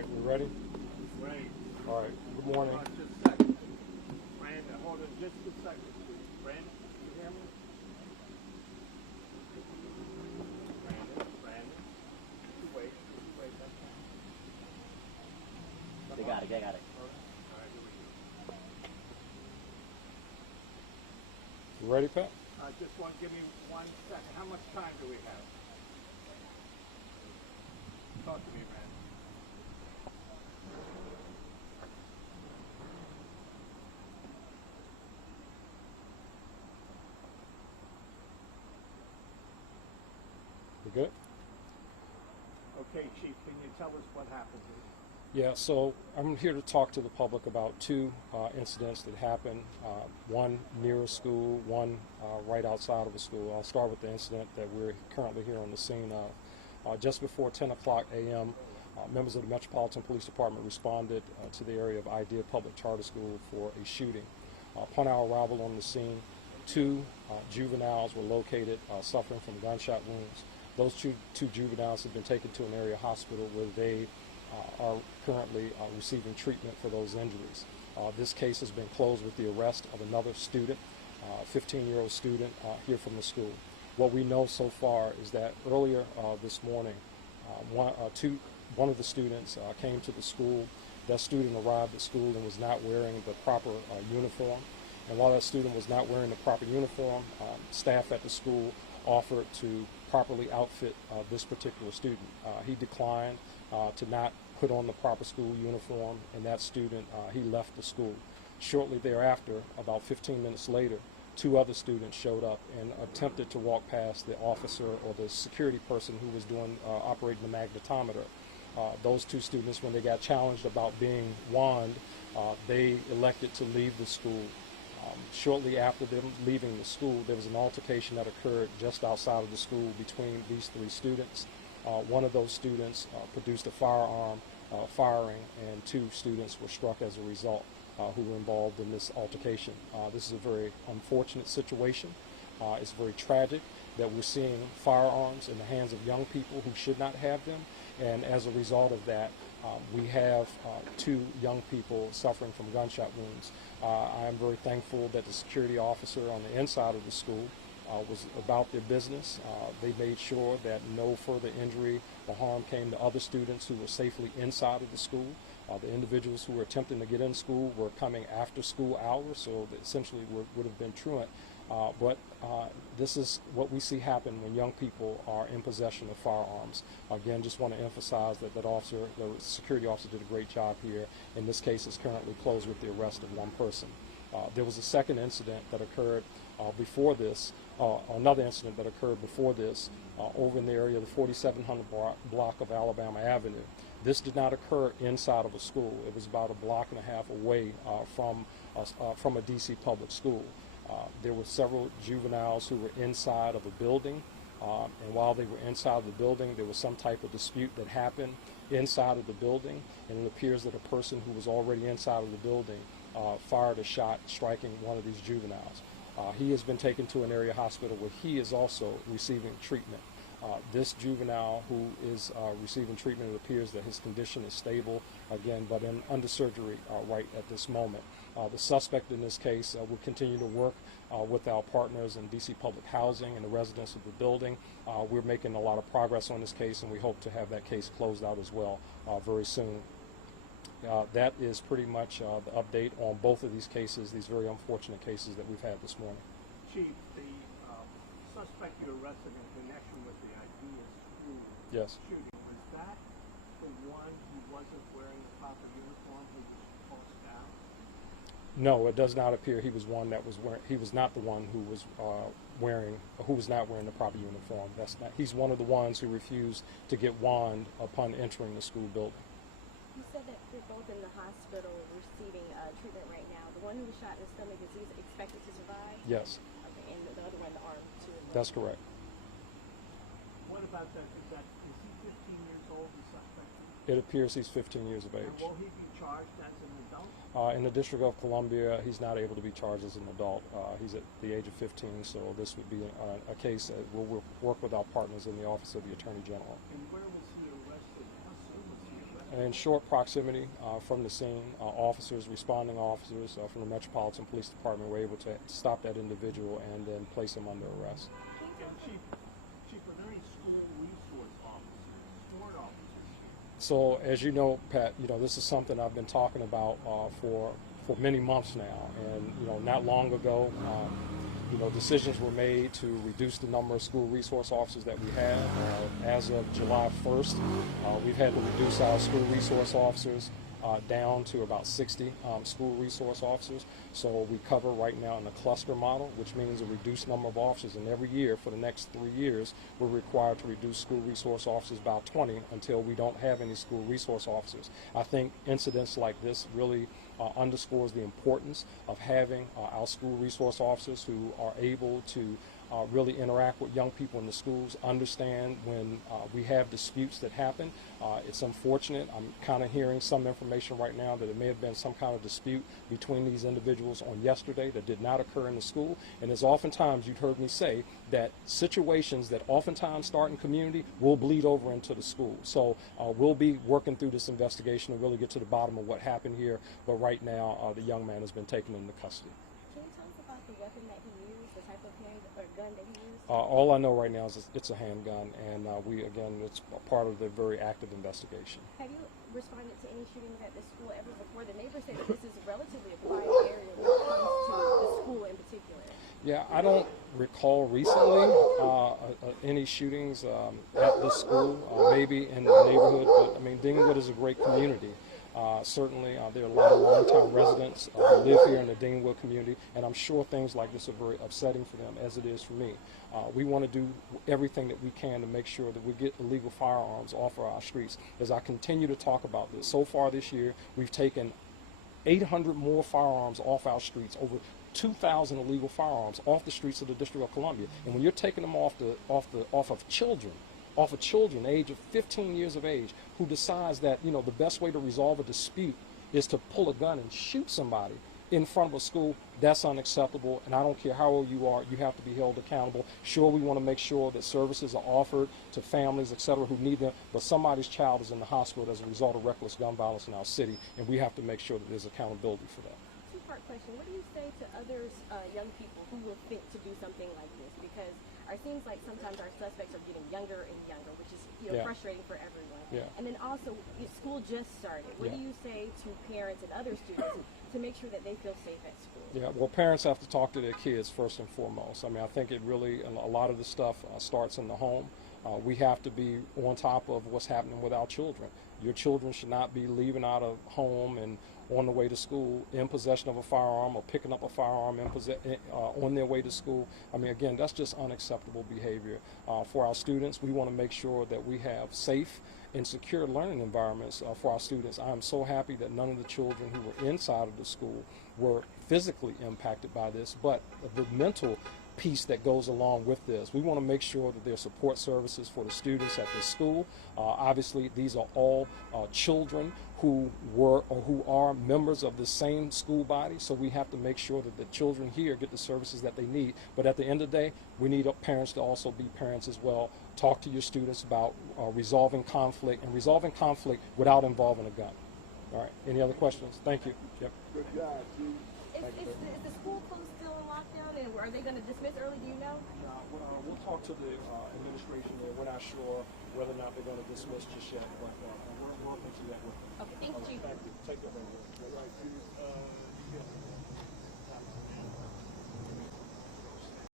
right, we ready? Ready. All right, good morning. Just a second. Brandon, hold on just a second, please. Brandon, you hear me? Brandon. You wait, that's fine. They got it. All right, here we go. You ready, Pat? Just want to give me 1 second. How much time do we have? Talk to me, Brandon. You good? Okay, Chief, can you tell us what happened here? Yeah, so I'm here to talk to the public about two incidents that happened, one near a school, one right outside of a school. I'll start with the incident that we're currently here on the scene of. Just before 10 o'clock a.m., members of the Metropolitan Police Department responded to the area of Idea Public Charter School for a shooting. Upon our arrival on the scene, two juveniles were located suffering from gunshot wounds. Those two juveniles have been taken to an area hospital where they are currently receiving treatment for those injuries. This case has been closed with the arrest of another student, 15-year-old student here from the school. What we know so far is that earlier this morning, one of the students came to the school. That student arrived at school and was not wearing the proper uniform. And while that student was not wearing the proper uniform, staff at the school offered to properly outfit this particular student. He declined to not put on the proper school uniform, and that student, he left the school. Shortly thereafter, about 15 minutes later, two other students showed up and attempted to walk past the officer or the security person who was operating the magnetometer. Those two students, when they got challenged about being wand, they elected to leave the school. Shortly after them leaving the school, there was an altercation that occurred just outside of the school between these three students. One of those students produced a firearm firing, and two students were struck as a result who were involved in this altercation. This is a very unfortunate situation. It's very tragic that we're seeing firearms in the hands of young people who should not have them, and as a result of that, we have two young people suffering from gunshot wounds. I am very thankful that the security officer on the inside of the school was about their business. They made sure that no further injury or harm came to other students who were safely inside of the school. The individuals who were attempting to get in school were coming after school hours, so that essentially would have been truant. But this is what we see happen when young people are in possession of firearms. Again, just want to emphasize that the security officer did a great job here. In this case, is currently closed with the arrest of one person. There was a second incident that occurred before this, another incident that occurred before this over in the area of the 4700 block of Alabama Avenue. This did not occur inside of a school. It was about a block and a half away from a DC public school. There were several juveniles who were inside of a building, and while they were inside the building, there was some type of dispute that happened inside of the building, and it appears that a person who was already inside of the building fired a shot, striking one of these juveniles. He has been taken to an area hospital where he is also receiving treatment. This juvenile who is receiving treatment, it appears that his condition is stable, again, but under surgery right at this moment. The suspect in this case will continue to work with our partners in DC Public Housing and the residents of the building. We're making a lot of progress on this case, and we hope to have that case closed out as well very soon. That is pretty much the update on both of these cases, these very unfortunate cases that we've had this morning. Chief, the suspect you arrested in connection with the Idea School shooting, was that the one who wasn't wearing the proper uniform who was tossed out? No, it does not appear he was one that was wearing. He was not the one who was who was not wearing the proper uniform. That's not. He's one of the ones who refused to get wand upon entering the school building. You said that they're both in the hospital receiving treatment right now. The one who was shot in the stomach, is he expected to survive? Yes. Okay, and the other one, the arm, too. That's correct. What about that? Is he 15 years old, the suspect? It appears he's 15 years of age. And will he be charged as an adult? In the District of Columbia, he's not able to be charged as an adult. He's at the age of 15, so this would be a case that we'll work with our partners in the Office of the Attorney General. And where was he arrested? How soon was he arrested? in short proximity from the scene, responding officers from the Metropolitan Police Department were able to stop that individual and then place him under arrest. And Chief, are there any school resource officers, sworn officers? So as you know, Pat, this is something I've been talking about for many months now, and not long ago, decisions were made to reduce the number of school resource officers that we have. As of July 1st, we've had to reduce our school resource officers down to about 60 school resource officers. So we cover right now in the cluster model, which means a reduced number of officers. And every year for the next 3 years, we're required to reduce school resource officers by 20 until we don't have any school resource officers. I think incidents like this really underscores the importance of having our school resource officers who are able to really interact with young people in the schools, understand when we have disputes that happen. It's unfortunate. I'm kind of hearing some information right now that it may have been some kind of dispute between these individuals on yesterday that did not occur in the school. And as oftentimes you've heard me say that situations that oftentimes start in community will bleed over into the school. So we'll be working through this investigation to really get to the bottom of what happened here. But right now, the young man has been taken into custody. Can you tell us about the weapon that he used, the type of gun that he used? All I know right now is it's a handgun, and it's a part of the very active investigation. Have you responded to any shootings at the school ever before? The neighbors say that this is relatively a quiet area when it comes to the school in particular. Yeah, I don't recall recently any shootings at the school, maybe in the neighborhood, but I mean, Dingwood is a great community. Certainly, there are a lot of longtime residents who live here in the Dingwood community, and I'm sure things like this are very upsetting for them, as it is for me. We want to do everything that we can to make sure that we get illegal firearms off of our streets. As I continue to talk about this, so far this year, we've taken 800 more firearms off our streets, over 2,000 illegal firearms off the streets of the District of Columbia. And when you're taking them off of children, age of 15 years of age, who decides that the best way to resolve a dispute is to pull a gun and shoot somebody in front of a school, that's unacceptable. And I don't care how old you are, you have to be held accountable. Sure, we want to make sure that services are offered to families, etc., who need them, but somebody's child is in the hospital as a result of reckless gun violence in our city, and we have to make sure that there's accountability for that. Two-part question. What do you say to others, young people, who will think to do something like this? Because it seems like sometimes our suspects are getting younger and younger, which is frustrating for everyone. Yeah. And then also, school just started. What do you say to parents and other students to make sure that they feel safe at school? Yeah, well, parents have to talk to their kids first and foremost. I mean, I think it really, a lot of the stuff starts in the home. We have to be on top of what's happening with our children. Your children should not be leaving out of home and on the way to school in possession of a firearm or picking up a firearm on their way to school. I mean, again, that's just unacceptable behavior. For our students, we want to make sure that we have safe and secure learning environments for our students. I am so happy that none of the children who were inside of the school were physically impacted by this, but the mental piece that goes along with this. We want to make sure that there's support services for the students at the school. Obviously, these are all children who were or who are members of the same school body, so we have to make sure that the children here get the services that they need. But at the end of the day, we need parents to also be parents as well. Talk to your students about resolving conflict, and resolving conflict without involving a gun. All right, any other questions? Thank you. Yep. Good job, Chief. Is the school closed still in lockdown, and are they going to dismiss early? Do you know? We'll talk to the administration there. We're not sure whether or not they're going to dismiss just yet, but we're working through that with them. Okay, thanks, Chief. Thank you. Take care.